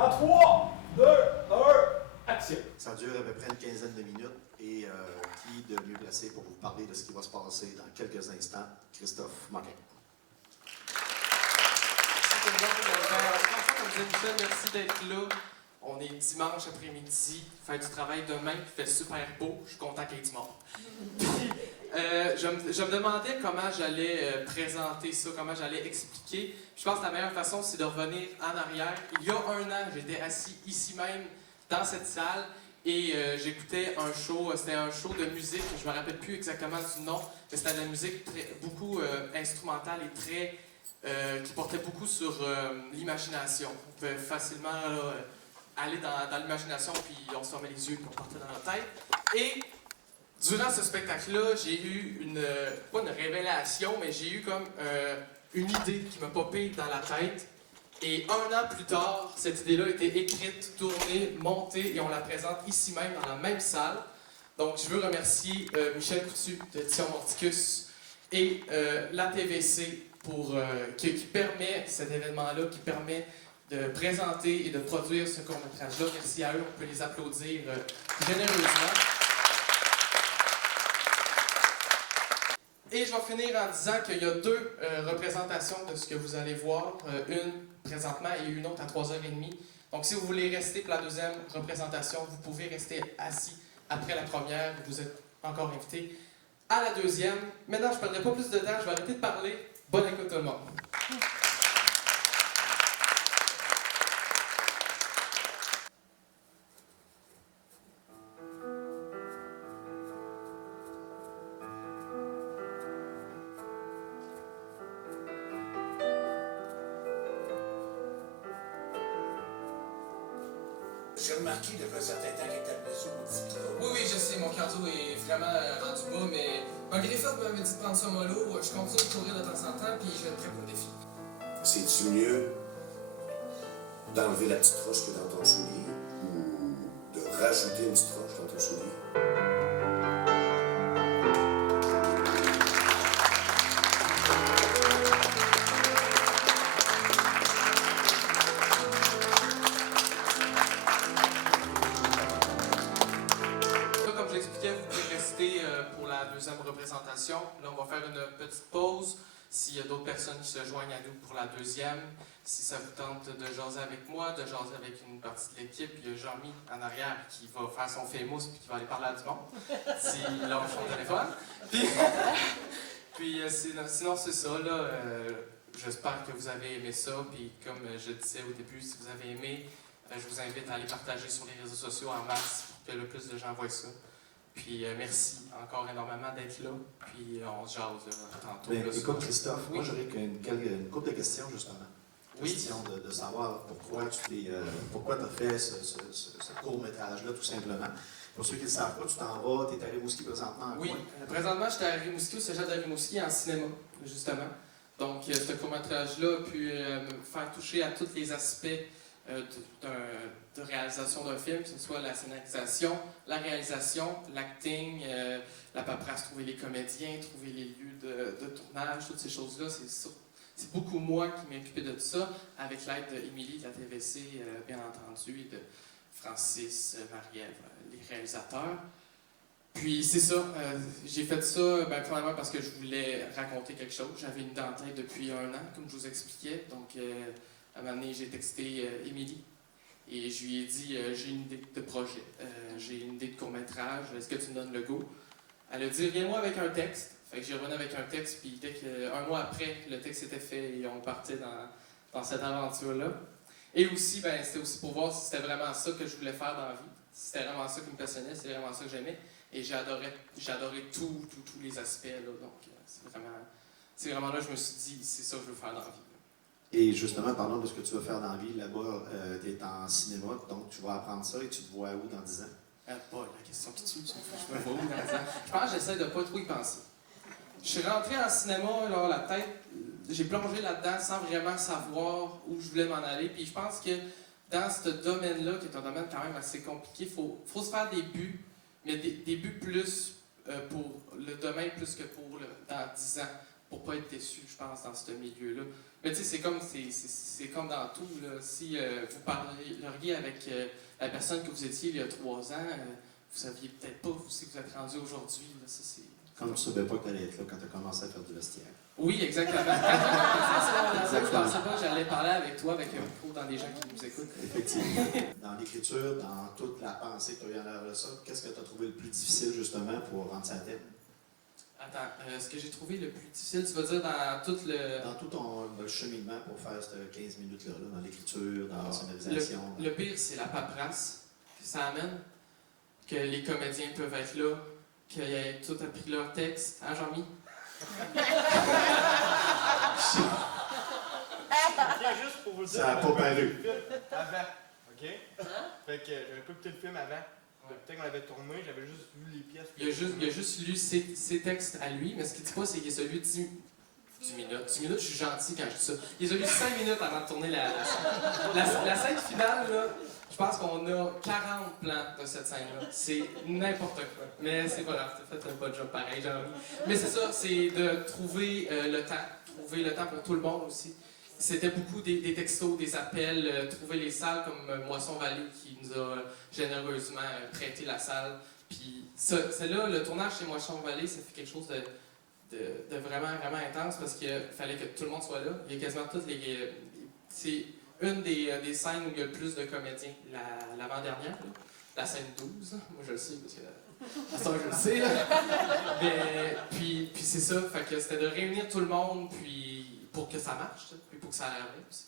En 3, 2, 1, action! Ça dure à peu près une quinzaine de minutes et qui de mieux placé pour vous parler de ce qui va se passer dans quelques instants? Christophe Moquin. Merci tout le monde. Comme disait Michel, merci d'être là. On est dimanche après-midi, fête du travail demain, il fait super beau, je suis content qu'il y ait du monde. Puis, je me demandais comment j'allais présenter ça, comment j'allais expliquer. Je pense que la meilleure façon, c'est de revenir en arrière. Il y a un an, j'étais assis ici même, dans cette salle, et j'écoutais un show, c'était un show de musique, je ne me rappelle plus exactement du nom, mais c'était de la musique beaucoup instrumentale et très... qui portait beaucoup sur l'imagination. On pouvait facilement aller dans l'imagination, puis on se fermait les yeux, puis on partait dans la tête. Et durant ce spectacle-là, j'ai eu pas une révélation, mais j'ai eu comme une idée qui m'a popé dans la tête. Et un an plus tard, cette idée-là a été écrite, tournée, montée, et on la présente ici même, dans la même salle. Donc, je veux remercier Michel Coutu de Tion Morticus et la TVC qui permet cet événement-là, qui permet de présenter et de produire ce court-métrage-là. Merci à eux, on peut les applaudir généreusement. Et je vais finir en disant qu'il y a deux représentations de ce que vous allez voir, une présentement et une autre à 3h30. Donc si vous voulez rester pour la deuxième représentation, vous pouvez rester assis après la première, vous êtes encore invité à la deuxième. Maintenant, je ne perdrai pas plus de temps, je vais arrêter de parler. Bonne écoute tout le monde. J'ai remarqué depuis un certain temps qu'il était blessé au diplôme. Oui, je sais, mon cardio est vraiment rendu bas, mais malgré ça, vous m'avez dit de prendre ça mollo, je continue de courir de temps en temps, puis je vais être prêt pour le défi. C'est-tu mieux d'enlever la petite roche que dans ton soulier ou de rajouter une petite roche dans ton soulier? Pour la deuxième représentation. Là, on va faire une petite pause. S'il y a d'autres personnes qui se joignent à nous pour la deuxième, si ça vous tente de jaser avec moi, de jaser avec une partie de l'équipe, il y a Jean-Mi en arrière qui va faire son famous puis qui va aller parler à du monde, s'il lâche son téléphone. Puis sinon, c'est ça. Là, j'espère que vous avez aimé ça. Puis comme je disais au début, si vous avez aimé, je vous invite à aller partager sur les réseaux sociaux en masse pour que le plus de gens voient ça. Puis merci encore énormément d'être là. Puis on se jase tantôt. Bien, là, écoute, Christophe, oui. moi j'aurais une couple de questions justement. Oui. Question de savoir pourquoi tu as fait ce court-métrage-là, tout simplement. Pour ceux qui ne le savent pas, tu t'en vas, tu es à Rimouski présentement. Oui, présentement, j'étais à Rimouski, au cégep de Rimouski, en cinéma, justement. Donc, ce court-métrage-là a pu me faire toucher à tous les aspects de réalisation d'un film, que ce soit la scénarisation, la réalisation, l'acting, la paperasse, trouver les comédiens, trouver les lieux de tournage, toutes ces choses-là. C'est beaucoup moi qui m'ai occupé de tout ça, avec l'aide d'Émilie de la TVC, bien entendu, et de Francis, Marie-Ève, les réalisateurs. Puis c'est ça, j'ai fait ça premièrement parce que je voulais raconter quelque chose. J'avais une idée en tête depuis un an, comme je vous expliquais. Donc, à un moment donné, j'ai texté Émilie et je lui ai dit j'ai une idée de projet, j'ai une idée de court-métrage, est-ce que tu me donnes le go? Elle a dit viens-moi avec un texte. Fait que j'ai revenu avec un texte, puis dès qu'un mois après, le texte était fait et on partait dans cette aventure-là. Et aussi, c'était aussi pour voir si c'était vraiment ça que je voulais faire dans la vie, si c'était vraiment ça qui me passionnait, si c'était vraiment ça que j'aimais. Et j'ai adoré tous les aspects, là. Donc c'est vraiment là que je me suis dit, c'est ça que je veux faire dans la vie. Et justement, parlons de ce que tu vas faire dans la vie. Là-bas, tu es en cinéma, donc tu vas apprendre ça et tu te vois où dans 10 ans? Pas la question qui tue, je me vois où dans 10 ans? Je pense que j'essaie de pas trop y penser. Je suis rentré en cinéma, là, la tête, j'ai plongé là-dedans sans vraiment savoir où je voulais m'en aller. Puis je pense que dans ce domaine-là, qui est un domaine quand même assez compliqué, il faut se faire des buts, mais des buts plus pour le domaine plus que pour dans 10 ans, pour ne pas être déçu, je pense, dans ce milieu-là. Mais tu sais, c'est comme dans tout. Là. Si vous parleriez avec la personne que vous étiez il y a 3 ans, vous saviez peut-être pas si vous êtes rendu aujourd'hui. Là. Ça, c'est... Comme tu savais pas que tu allais être là quand tu as commencé à faire du vestiaire. Oui, exactement. Je pensais pas que j'allais parler avec toi, avec un pro dans des gens qui nous écoutent. Effectivement. Dans l'écriture, dans toute la pensée que tu as eu en arrière de ça, qu'est-ce que tu as trouvé le plus difficile justement pour rendre ça à thème? Attends, ce que j'ai trouvé le plus difficile, tu vas dire dans tout le... Dans tout le cheminement pour faire ces 15 minutes-là, là, dans l'écriture, dans la sonorisation. Le pire, c'est la paperasse que ça amène, que les comédiens peuvent être là, qu'ils aient tout appris leur texte. Hein, Jean-Mi? Ok, juste pour vous le dire. Ça n'a pas paru. Avant, ok? Fait que j'avais pas écouté le film avant. Peut-être qu'on avait tourné, j'avais juste vu les pièces. Il a juste lu ses textes à lui, mais ce qu'il dit pas, c'est qu'il a lu 10 minutes. 10 minutes, je suis gentil quand je dis ça. Il a lu 5 minutes avant de tourner la scène. La scène finale, là, je pense qu'on a 40 plans de cette scène-là. C'est n'importe quoi. Mais c'est pas grave, t'as fait un bon job pareil, Jean-Mi. Mais c'est ça, c'est de trouver le temps pour tout le monde aussi. C'était beaucoup des textos, des appels, trouver les salles comme Moisson Vallée qui nous a généreusement prêté la salle. Puis celle-là, le tournage chez Moisson Vallée, ça fait quelque chose de vraiment, vraiment intense parce qu'il fallait que tout le monde soit là. Il y a quasiment toutes les... c'est une des scènes où il y a le plus de comédiens, l'avant-dernière, là. La scène 12. Moi, je le sais parce que... À ça, je le sais, là. Mais, puis c'est ça, fait que c'était de réunir tout le monde, puis pour que ça marche, puis pour que ça aille bien aussi.